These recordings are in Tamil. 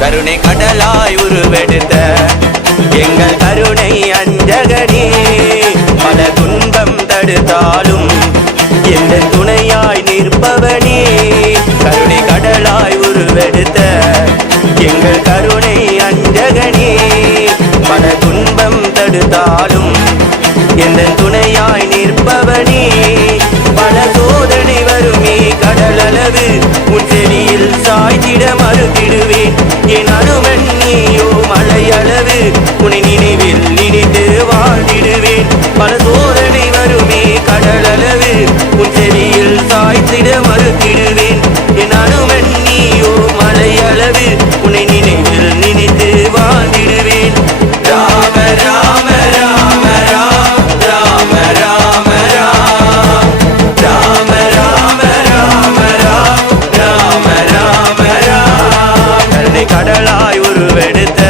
கருணை கடலாய் உருவெடுத்த எங்கள் கருணை அஞ்சகனே, பல துன்பம் தடுத்தாலும் எந்த துணையாய் நிற்பவனே. கருணை கடலாய் உருவெடுத்த எங்கள் கருணை அஞ்சகனே, பல துன்பம் தடுத்தாலும் எந்த துணையாய் நிற்பவனே. பல சோதனை வருமே கடலளவு உன் செவியில் சாய்த்திட மறுத்திடுவேன். என் அனுமன் நீயோ மலையளவு உன்னை நினைவில் நினைத்து வாழ்ந்திடுவேன். பல சோதனை வருமே கடலளவு உன் செவியில் சாய்த்திட மறுத்திடுவேன். என் அனுமன் நீயோ மலையளவு உன்னை நினைவில் நினைத்து வாழ்ந்திடுவேன். ராம ராம ராம ராம ராம ராம ராம ராம ராம ராம ராம ராம. கருணை கடலாய் உருவெடுத்த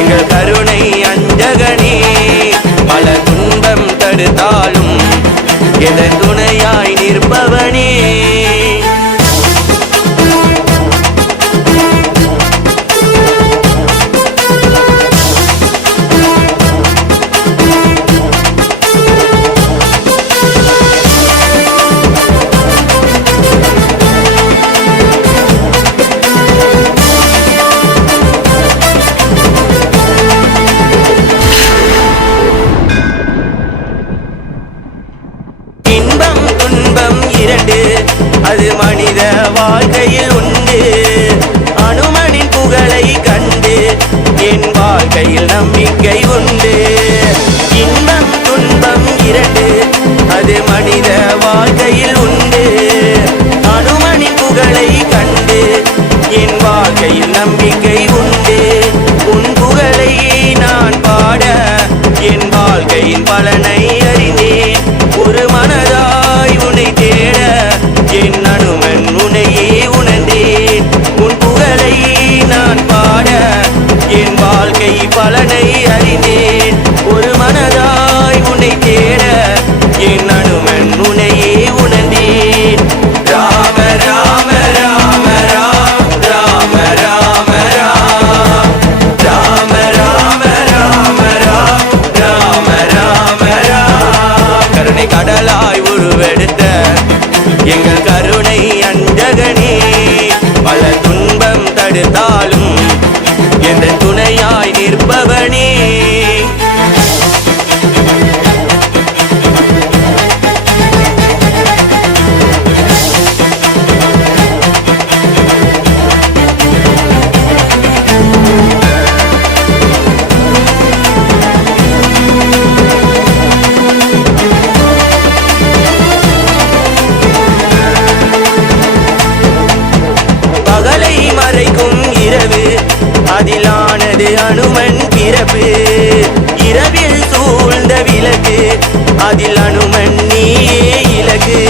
எங்கள் கருணை அஞ்சகனே, பல துன்பம் தடுத்தாலும் எதன் துணையாய் நிற்பவனே. இன்பம் துன்பம் இரண்டு அது மனித வாழ்க்கையில் உண்டு. அனுமனின் புகழை கண்டு என் வாழ்க்கையில் நம்பிக்கை உண்டு. இன்பம் துன்பம் இரண்டு அது மனித வாழ்க்கையில் உண்டு. அனுமனின் புகழை கண்டு என் வாழ்க்கையில் நம்பிக்கை உண்டு. உன் புகழை நான் பாட என் வாழ்க்கையின் பலனை அறிந்தேன். ஒரு மனதாய் உன்னை தேட என் அனுமன் உன்னையே உணர்ந்தேன். உன் புகழை நான் பாட என் வாழ்க்கை பலனை அறிந்தேன். ஒரு மனதாய் உன்னை தேட என் அனுமன் உன்னையே உணர்ந்தேன். ராம ராம ராம ராம ராம ராம ராம ராம ராம ராம ராம ராம. கருணை கடலாய் உருவெடுத்த எங்கள் கருணை அஞ்சகனே, பல துன்பம் தடுத்தாலும் எந்த துணையாய் நிற்பவனே. பகலை மறைக்கும் இரவு அதிலானது அனுமன் பிறப்பு. இரவில் சூழ்ந்த விளக்கு அதில் அனுமன் நீயே இலகு.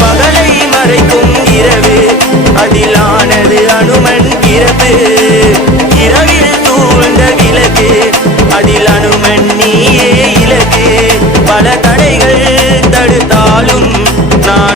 பகலை மறைக்கும் இரவு அதிலானது அனுமன் பிறப்பு.